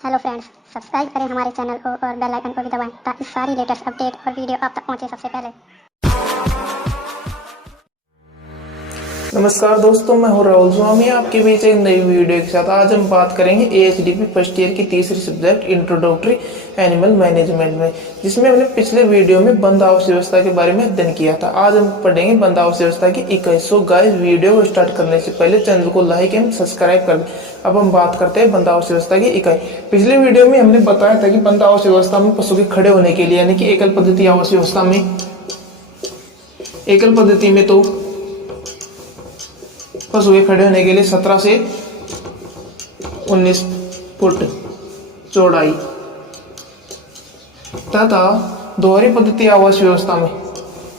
Hello friends, subscribe करें हमारे channel को और बेल आइकन को भी दबाएं ताकि सारी लेटेस्ट अपडेट और वीडियो आप तक पहुंचे सबसे पहले। नमस्कार दोस्तों, मैं हूं राहुल स्वामी आपके बीच एक नई वीडियो के साथ। आज हम बात करेंगे एएचडीपी फर्स्ट ईयर की तीसरी सब्जेक्ट इंट्रोडक्टरी एनिमल मैनेजमेंट में, जिसमें हमने पिछले वीडियो में बंद आवास व्यवस्था के बारे में अध्ययन किया था। आज हम पढ़ेंगे बंद आवास व्यवस्था की इकाई। सो गाइस, वीडियो को स्टार्ट करने से पहले चैनल को लाइक एंड सब्सक्राइब कर दें। अब हम बात करते हैं बंद आवास व्यवस्था की इकाई। पिछले वीडियो में हमने बताया था कि बंद आवास व्यवस्था में पशु के खड़े होने के लिए, यानी कि एकल पद्धति आवास व्यवस्था में, एकल पद्धति में तो पशु के खड़े होने के लिए 17 से 19 फुट चौड़ाई तथा दोहरी पद्धति आवास व्यवस्था में,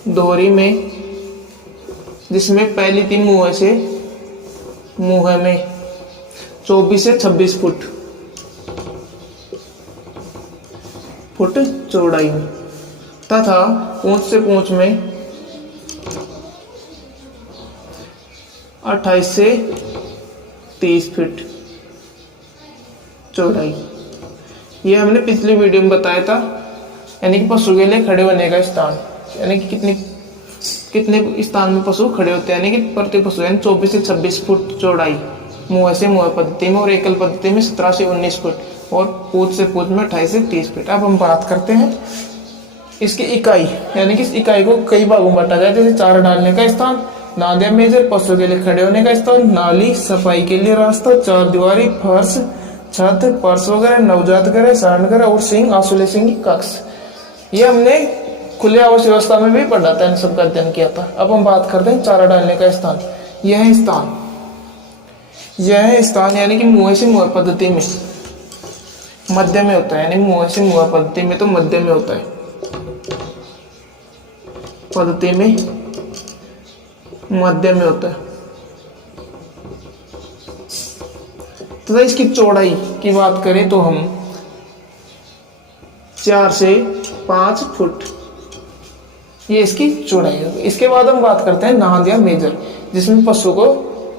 दोहरी में जिसमें पहली 3 मुँह में 24 से 26 फुट चौड़ाई में तथा पूंछ से पूंछ में 28 से 30 फीट चौड़ाई। ये हमने पिछली वीडियो में बताया था, यानी कि पशु के लिए खड़े होने का स्थान, यानी कि कितने स्थान में पशु खड़े होते हैं, यानी कि प्रति पशु यानी 24 से 26 फुट चौड़ाई मुँह से मुँह पद्धति में, और एकल पद्धति में 17 से 19 फुट, और पूंछ से पूंछ में 28 से 30 फीट। अब हम बात करते हैं इसकी इकाई, यानी कि इस इकाई को कई भागों में बांटा जाए, जैसे चारा डालने का स्थान, नादिया मेजर, पशु के लिए खड़े होने का स्थान, नाली, सफाई के लिए रास्ता, चार दीवारी, फर्श, छत, फर्श वगैरह, नवजात गृह, शरणगृह और सिंह, आइसोलेशन कक्ष। ये हमने खुले आवास व्यवस्था में भी पढ़ा था, इन सबका अध्ययन किया था। अब हम बात करते हैं चारा डालने का स्थान। यह स्थान यानी कि मुँह से मुँह पद्धति में मध्य में होता है, यानी मुँह से मुँह पद्धति में तो मध्य में होता है, पद्धति में मध्य में होता है तथा इसकी चौड़ाई की बात करें तो हम 4 से 5 फुट, ये इसकी चौड़ाई है। इसके बाद हम बात करते हैं नाद या मेजर, जिसमें पशु को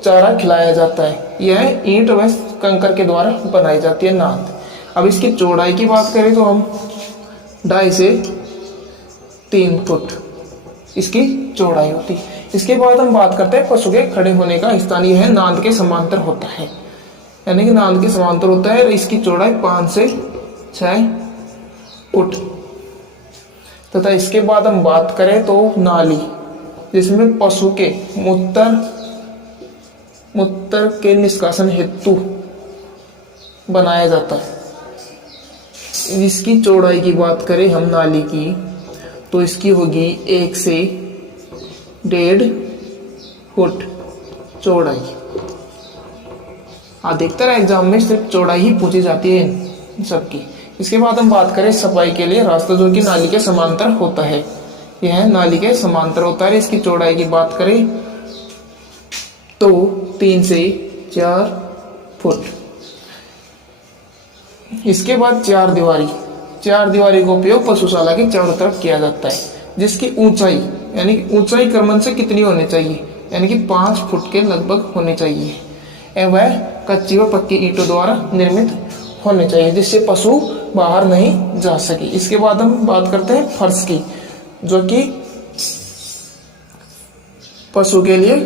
चारा खिलाया जाता है। यह ईंट व कंकर के द्वारा बनाई जाती है नाद। अब इसकी चौड़ाई की बात करें तो हम 2.5 से 3 फुट इसकी चौड़ाई होती है। इसके बाद हम बात करते हैं पशु के खड़े होने का स्थान। यह नांद के समांतर होता है, यानी कि नांद के समांतर होता है। इसकी चौड़ाई 5 से 6 फुट तथा इसके बाद हम बात करें तो नाली, जिसमें पशु के मूत्र के निष्कासन हेतु बनाया जाता है। इसकी चौड़ाई की बात करें हम नाली की तो इसकी होगी 1 से 1.5 फुट चौड़ाई। अधिकतर एग्जाम में सिर्फ चौड़ाई ही पूछी जाती है इन सबकी। इसके बाद हम बात करें सफाई के लिए रास्ता, जो कि नाली के समांतर होता है। यह नाली के समांतर होता है। इसकी चौड़ाई की बात करें तो 3 से 4 फुट। इसके बाद चार दीवारी का उपयोग पशुशाला के चारों तरफ किया जाता है, जिसकी ऊंचाई, यानी कि ऊंचाई क्रमश से कितनी होनी चाहिए, यानी कि 5 फुट के लगभग होनी चाहिए। एवं वह कच्ची व पक्की ईंटों द्वारा निर्मित होने चाहिए, जिससे पशु बाहर नहीं जा सके। इसके बाद हम बात करते हैं फर्श की, जो कि पशु के लिए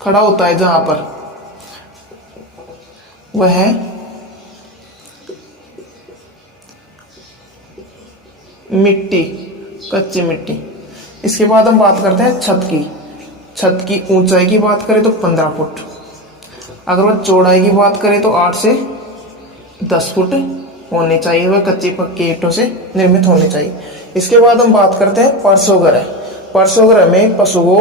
खड़ा होता है, जहां पर वह मिट्टी, कच्ची मिट्टी। इसके बाद हम बात करते हैं छत की ऊंचाई की बात करें तो 15 फुट। अगर वह चौड़ाई की बात करें तो 8 से 10 फुट होनी चाहिए। वह कच्ची पक्की ईंटों से निर्मित होनी चाहिए। इसके बाद हम बात करते हैं परसोगृह में पशु को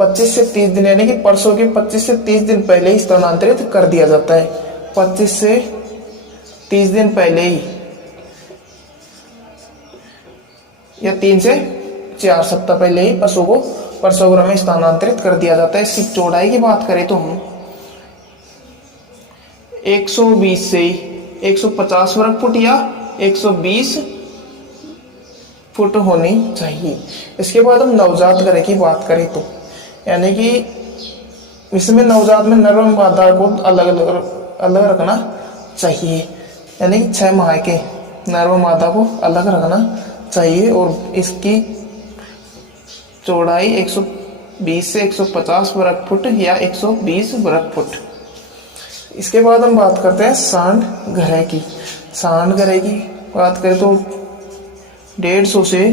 25 से 30 दिन, यानी कि परसों के 25 से 30 दिन पहले ही स्थानांतरित कर दिया जाता है। 25 से 30 दिन पहले ही, या 3 से 4 सप्ताह पहले ही पशु को परसोगृह में स्थानांतरित कर दिया जाता है। इसकी चौड़ाई की बात करें तो हम 120 से 150 वर्ग फुट या 120 फुट होनी चाहिए। इसके बाद हम नवजात गृह की बात करें तो, यानी कि इसमें नवजात में नर एवं मादा को अलग अलग रखना चाहिए, यानी कि 6 माह के नर व मादा को अलग रखना चाहिए। और इसकी चौड़ाई 120 से 150 वर्ग फुट या 120 वर्ग फुट। इसके बाद हम बात करते हैं सांड घरे की। सांड घरे की बात करें तो 150 से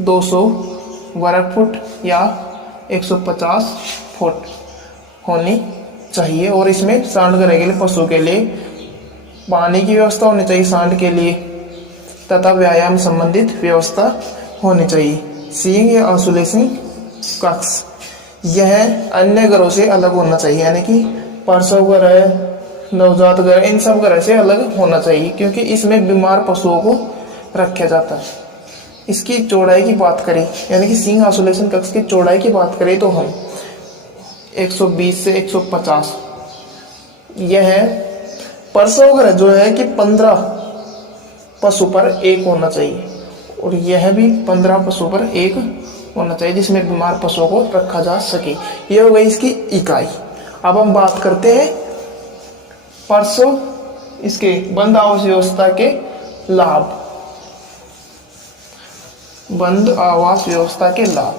200 वर्ग फुट या 150 फुट होनी चाहिए। और इसमें सांड घरे के लिए, पशु के लिए पानी की व्यवस्था होनी चाहिए सांड के लिए, तथा व्यायाम संबंधित व्यवस्था होनी चाहिए। सींग या आइसोलेशन कक्ष, यह अन्य घरों से अलग होना चाहिए, यानी कि प्रसव घर, नवजात घर, इन सब घर से अलग होना चाहिए, क्योंकि इसमें बीमार पशुओं को रखा जाता है। इसकी चौड़ाई की बात करें, यानी कि सींग आइसोलेशन कक्ष की चौड़ाई की बात करें तो हम 120 से 150, यह प्रसव घर जो है कि 15 पशु पर एक होना चाहिए, और यह भी 15 पशु पर एक होना चाहिए, जिसमें बीमार पशुओं को रखा जा सके। यह हो गई इसकी इकाई। अब हम बात करते हैं प्रसव, इसके बंद आवास व्यवस्था के लाभ। बंद आवास व्यवस्था के लाभ।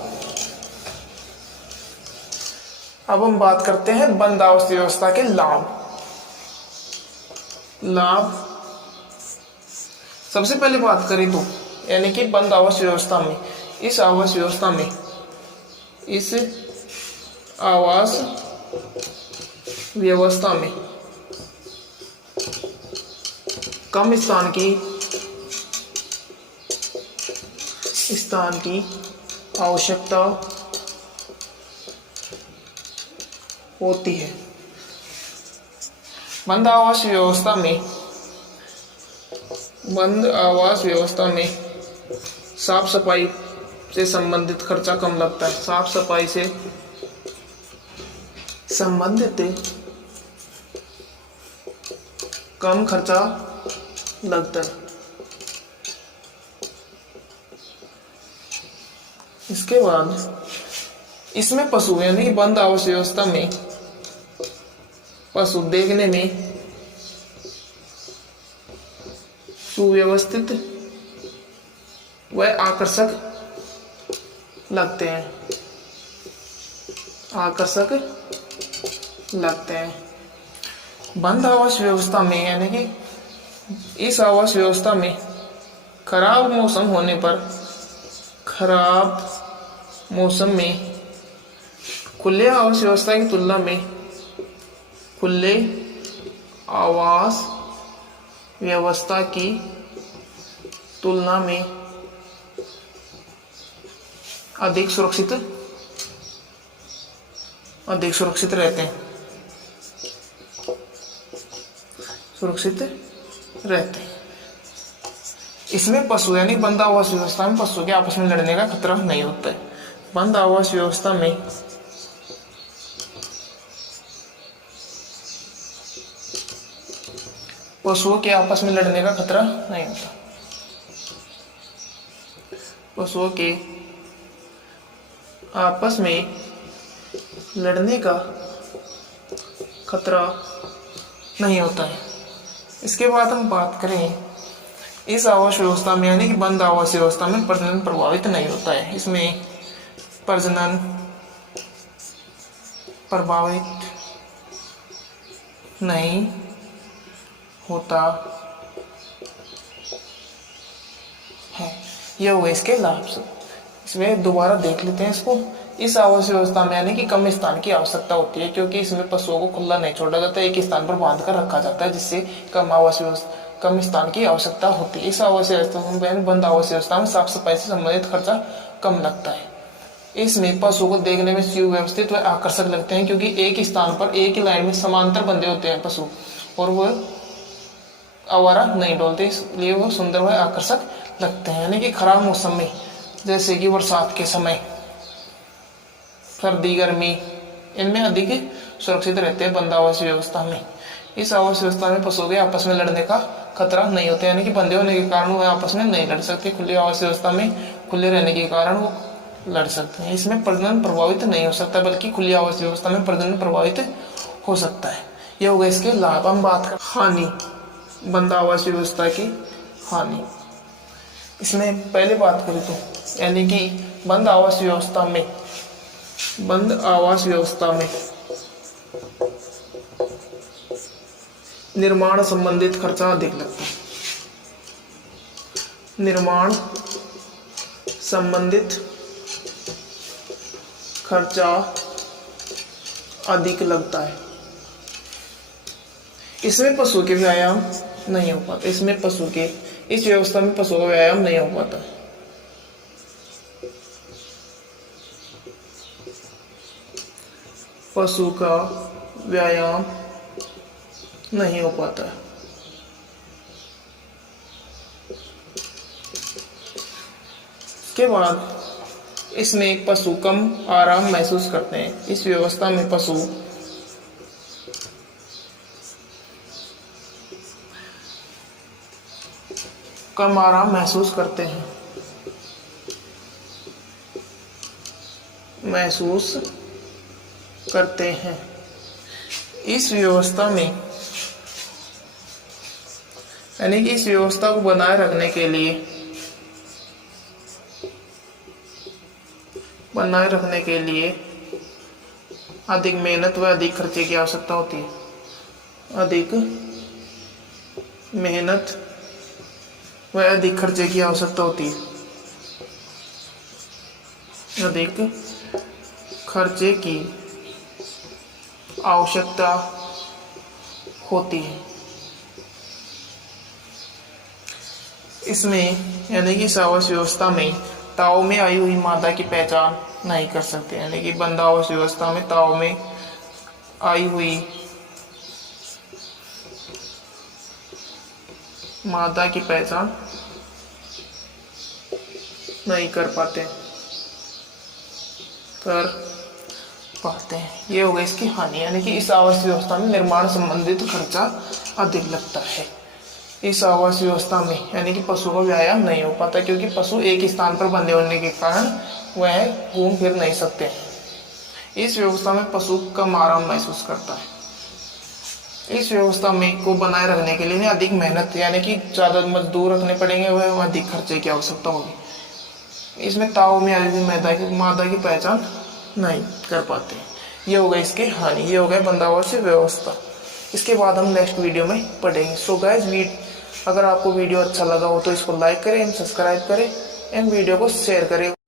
अब हम बात करते हैं बंद आवास व्यवस्था के लाभ। सबसे पहले बात करें तो, यानी कि बंद आवास व्यवस्था में, इस आवास व्यवस्था में, इस आवास व्यवस्था में कम स्थान की आवश्यकता होती है। बंद आवास व्यवस्था में साफ सफाई से संबंधित खर्चा कम लगता है। साफ सफाई से संबंधित कम खर्चा लगता है। इसके बाद इसमें पशु, यानी कि बंद आवास व्यवस्था में पशु देखने में सुव्यवस्थित व आकर्षक लगते हैं। बंद आवास व्यवस्था में, यानी कि इस आवास व्यवस्था में खराब मौसम में खुले आवास व्यवस्था की तुलना में खुले आवास व्यवस्था की तुलना में अधिक सुरक्षित रहते हैं। इसमें पशु, यानी बंद आवास व्यवस्था में पशु के आपस में लड़ने का खतरा नहीं होता है। बंद आवास व्यवस्था में पशुओं के आपस में लड़ने का खतरा नहीं होता। पशुओं के आपस में लड़ने का खतरा नहीं होता है। इसके बाद हम बात करें इस आवास व्यवस्था में, यानी कि बंद आवास व्यवस्था में प्रजनन प्रभावित नहीं होता है। इसमें प्रजनन प्रभावित नहीं होता है। यह हुए इसके लाभ से। इसमें दोबारा देख लेते हैं इसको। इस आवास व्यवस्था में, यानी कि कम स्थान की आवश्यकता होती है, क्योंकि इसमें पशुओं को खुला नहीं छोड़ा जाता, एक स्थान पर बांध कर रखा जाता है, जिससे कम स्थान की आवश्यकता होती है। इस आवास व्यवस्था में, बंद आवास व्यवस्था में साफ सफाई से संबंधित खर्चा कम लगता है। इसमें पशु को देखने में सुव्यवस्थित व आकर्षक लगते हैं, क्योंकि एक स्थान पर एक ही लाइन में समांतर बंधे होते हैं पशु, और वह आवारा नहीं डोलते, इसलिए वो सुंदर व आकर्षक लगते हैं। यानी कि खराब मौसम में, जैसे कि बरसात के समय, सर्दी, गर्मी, इनमें अधिक सुरक्षित रहते हैं बंद आवास व्यवस्था में। इस आवास व्यवस्था में पशुओं के आपस में लड़ने का खतरा नहीं होता, यानी कि बंधे होने के कारण वो आपस में नहीं लड़ सकते। खुले आवास व्यवस्था में खुले रहने के कारण वो लड़ सकते हैं। इसमें प्रजनन प्रभावित नहीं हो सकता, बल्कि खुली आवास व्यवस्था में प्रजनन प्रभावित हो सकता है। ये हो गया इसके लाभ। हम बात कर हानि, बंद आवास व्यवस्था की हानि। इसमें पहले बात करें तो यानी कि बंद आवास व्यवस्था में निर्माण संबंधित खर्चा अधिक लगता है। निर्माण संबंधित खर्चा अधिक लगता है। इसमें पशु के व्यायाम नहीं हो पाता। इस व्यवस्था में पशु का व्यायाम नहीं हो पाता। पशु का व्यायाम नहीं हो पाता है। इसके बाद इसमें पशु कम आराम महसूस करते हैं। इस व्यवस्था में पशु कम आराम महसूस करते हैं। इस व्यवस्था में यानी कि इस व्यवस्था को बनाए रखने के लिए अधिक मेहनत व अधिक खर्चे की आवश्यकता होती है। अधिक मेहनत व अधिक खर्चे की आवश्यकता होती है। अधिक खर्चे की आवश्यकता होती है। इसमें यानी कि इस आवास व्यवस्था में ताव में आई हुई मादा की पहचान नहीं कर सकते। यानी कि बंद आवास व्यवस्था में ताव में आई हुई मादा की पहचान नहीं कर पाते हैं। ये हो गई इसकी हानि। यानी कि इस आवास व्यवस्था में निर्माण संबंधित खर्चा अधिक लगता है। इस आवास व्यवस्था में यानी कि पशु का व्यायाम नहीं हो पाता, क्योंकि पशु एक स्थान पर बंधे होने के कारण वह घूम फिर नहीं सकते। इस व्यवस्था में पशु कम आराम महसूस करता है। इस व्यवस्था में को बनाए रखने के लिए अधिक मेहनत यानी कि ज्यादा मजदूर रखने पड़ेंगे, वह अधिक खर्चे की आवश्यकता होगी। इसमें ताव में आई हुई मादा की पहचान नहीं कर पाते। ये हो गए इसके हानि। ये हो गए बंद आवास व्यवस्था। इसके बाद हम नेक्स्ट वीडियो में पढ़ेंगे। सो गाइस, अगर आपको वीडियो अच्छा लगा हो तो इसको लाइक करें, सब्सक्राइब करें एंड वीडियो को शेयर करें।